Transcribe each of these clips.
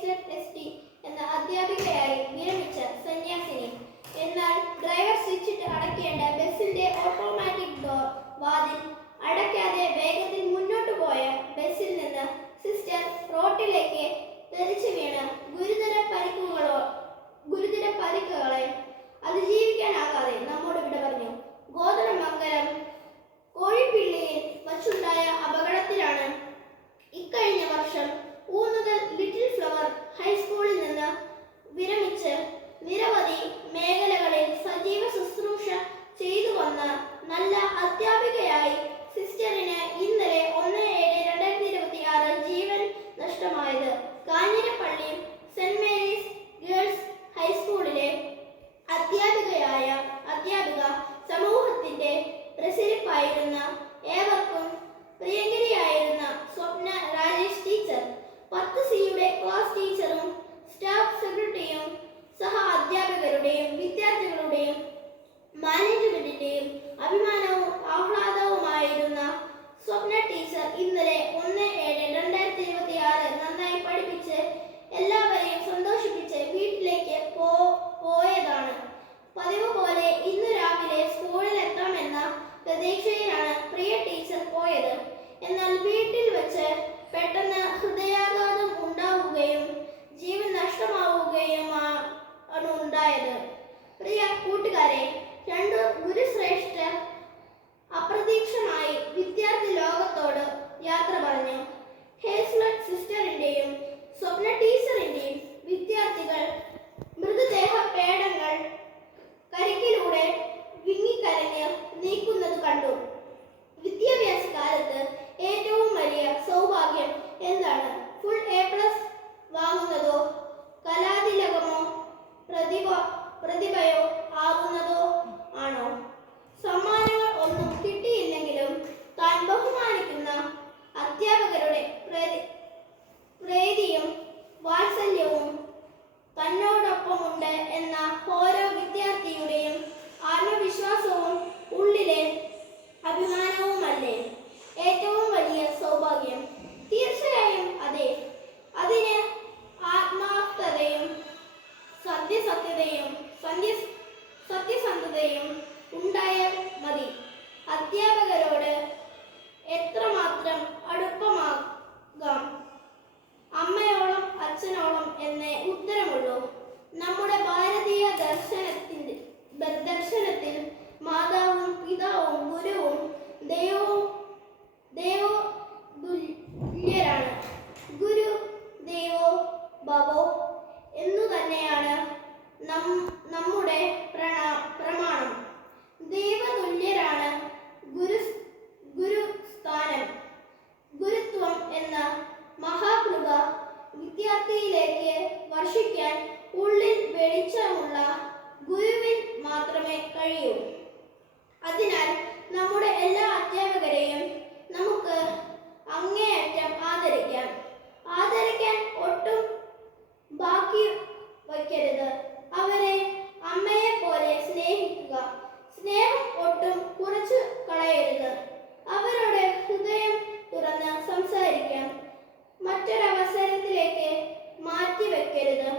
HZST എന്ന അധ്യാപികയായി വിരമിച്ച സന്യാസിനി. എന്നാൽ ഡ്രൈവർ സ്വിച്ചിട്ട് അടയ്ക്കേണ്ട ബസിന്റെ ഓട്ടോമാറ്റിക് ഡോർ വാതിൽ അടയ്ക്കാതെ വേഗത്തിൽ മുന്നോട്ടു പോയ ബസിൽ നിന്ന് സിസ്റ്റർ റോട്ടിലേക്ക് തെറിച്ചു വീണ് ഗുരുതര പരിക്കുകളെ അതിജീവിക്കാനാകാതെ നമ്മോട് വിട പറഞ്ഞു. ഗോതമംഗലം കോഴിപ്പിള്ളിയിൽ വച്ചുണ്ടായ അപകടത്തിലാണ് ഇക്കഴിഞ്ഞ വർഷം ഊന്നുകൽ ലിറ്റിൽ ഫ്ലവർ ഹൈസ്കൂളിൽ നിന്ന് വിരമിച്ച് നിരവധി മേഖലകളിൽ സജീവ ശുശ്രൂഷ ചെയ്തു വന്ന നല്ല അധ്യാപികയായി സിസ്റ്ററിന് ഇന്നലെ 1/7/2026 ജീവൻ നഷ്ടമായത്. കാഞ്ഞിരപ്പള്ളി സെന്റ് മേരീസ് ഗേൾസ് ഹൈസ്കൂളിലെ അധ്യാപിക സമൂഹത്തിന്റെ പ്രസരിപ്പായിരുന്ന ഏവർക്കും പ്രിയങ്കരിയായിരുന്ന സ്വപ്ന രാജേഷ് ടീച്ചർ 10C ക്ലാസ് ടീച്ചറും സ്റ്റാഫ് സെക്രട്ടറിയും സഹ അധ്യാപകരുടെയും വിദ്യാർത്ഥികളുടെയും മാനേജ്മെന്റിന്റെയും അഭിമാനവും ആഹ്ലാദവുമായിരുന്ന സ്വപ്ന ടീച്ചർ ഇന്നലെ 1/7/2026 നന്നായി പഠിപ്പിച്ച് എല്ലാവരെയും സന്തോഷിപ്പിച്ച് വീട്ടിലേക്ക് പോയതാണ്. പതിവ് പോലെ ഇന്ന് രാവിലെ സ്കൂളിൽ എത്താമെന്ന പ്രതീക്ഷയിലാണ് പ്രിയ ടീച്ചർ പോയത്. എന്നാൽ വീട്ടിൽ വെച്ച് പെട്ടെന്ന് ഹൃദയാഘാതം ഉണ്ടാവുകയും ജീവൻ നഷ്ടമാവുകയുമാണ് ഉണ്ടായത്. പ്രിയ കൂട്ടുകാരെ, 2 ഗുരുശ്രേഷ്ഠർ അപ്രതീക്ഷമായി വിദ്യാർത്ഥി ലോകത്തോട് യാത്ര പറഞ്ഞു. ഹേസ്ലറ്റ് സിസ്റ്ററിന്റെയും സ്വപ്ന ടീച്ചറിന്റെയും വിദ്യാർത്ഥികൾ മൃതദേഹ പേടങ്ങൾ കരിക്കിലൂടെ വിങ്ങിക്കരഞ്ഞ് നീക്കുന്നത് കണ്ടു. വിദ്യാഭ്യാസ കാലത്ത് ഏറ്റവും വലിയ സൗഭാഗ്യം എന്താണ്? ഫുൾ A+ വാങ്ങുന്നതോ കലാതിലകമോ പ്രതിഭയോ ആകുന്നതോ ആണോ? സമ്മാനങ്ങൾ ഒന്നും കിട്ടിയില്ലെങ്കിലും താൻ ബഹുമാനിക്കുന്ന അധ്യാപകരുടെ പ്രീതിയും വാത്സല്യവും തന്നോടൊപ്പമുണ്ട് എന്ന ഓരോ വിദ്യാർത്ഥിയുടെയും ആത്മവിശ്വാസവും ഉള്ളിലെ അഭിമാനവുമല്ലേ ഏറ്റവും വലിയ സൗഭാഗ്യം? തീർച്ചയായും അതെ. അതിന് ആത്മാർത്ഥതയും സത്യസന്ധതയും ഉണ്ടായാൽ മതി. അധ്യാപകരോട് എത്രമാത്രം അടുപ്പമാകാം? അമ്മയോളം അച്ഛനോളം എന്നേ ഉത്തരമുള്ളൂ. നമ്മുടെ ഭാരതീയ ദർശനത്തിൽ മാതാവും പിതാവും ഗുരുവും ദൈവതുല്യരാണ്. ഗുരു ദേവോ ഭവോ എന്നു തന്നെയാണ് നമ്മുടെ പ്രമാണം. ദൈവതുല്യരാണ് ഗുരുസ്ഥാനം. ഗുരുത്വം എന്ന മഹാകൃപ വിദ്യാർത്ഥിയിലേക്ക് വർഷിക്കാൻ ഉള്ളിൽ വെളിച്ചമുള്ള ഗുരുവിൽ മാത്രമേ കഴിയൂ. അതിനാൽ നമ്മുടെ എല്ലാ അധ്യാപകരെയും നമുക്ക് അങ്ങേയറ്റം ആദരിക്കാൻ ഒട്ടും ബാക്കി വയ്ക്കരുത്. അവരെ അമ്മയെ പോലെ സ്നേഹിക്കുക. സ്നേഹം ഒട്ടും കുറച്ചു കളയരുത്. അവരോട് ഹൃദയം തുറന്ന് സംസാരിക്കാം. മറ്റൊരവസരത്തിലേക്ക് മാറ്റിവെക്കരുത്.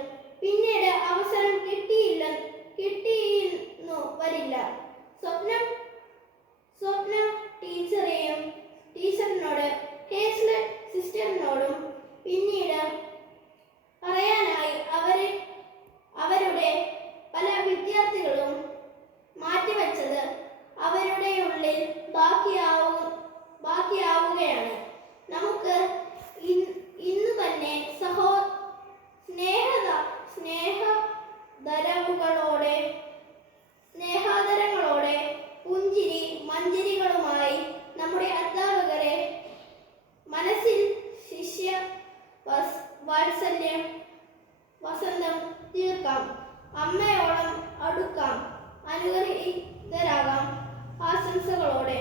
പിന്നീട് അവസരം കിട്ടിയെന്നു വരില്ല. സ്വപ്ന ടീച്ചറിനോട് ഹേസ്ലറ്റ് സിസ്റ്ററിനോടും പിന്നീട് പറയാനായി അവരുടെ പല വിദ്യാർത്ഥികളും മാറ്റിവെച്ചത് അവരുടെ ഉള്ളിൽ ബാക്കിയാവുകയാണ്. നമുക്ക് ഇന്ന് തന്നെ സ്നേഹാദരങ്ങളോടെ പുഞ്ചിരി മഞ്ജരികളുമായി നമ്മുടെ അധ്യാപകരെ മനസ്സിൽ ശിഷ്യ വാത്സല്യം വസന്തം തീർക്കാം. അമ്മയോളം അടുക്കാം. അനുഗ്രഹീതരാകാം. ആശംസകളോടെ